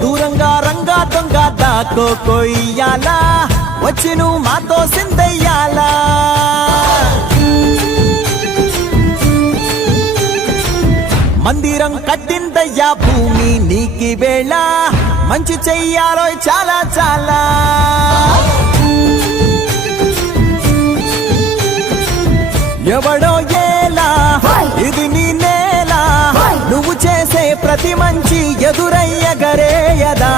దూరంగా రంగా దొంగ దాకో కొయ్యాలా వచ్చి నువ్వు మాతో సిందయ్యాలా మందిరం కట్టిందయ్యా భూమి నీకి వేళ మంచి చెయ్యాలో చాలా చాలా ఎవడో ఏలా ఇది నీ నేల నువ్వు చేసే ప్రతి మంచి ఎదురయ్య గరేయదా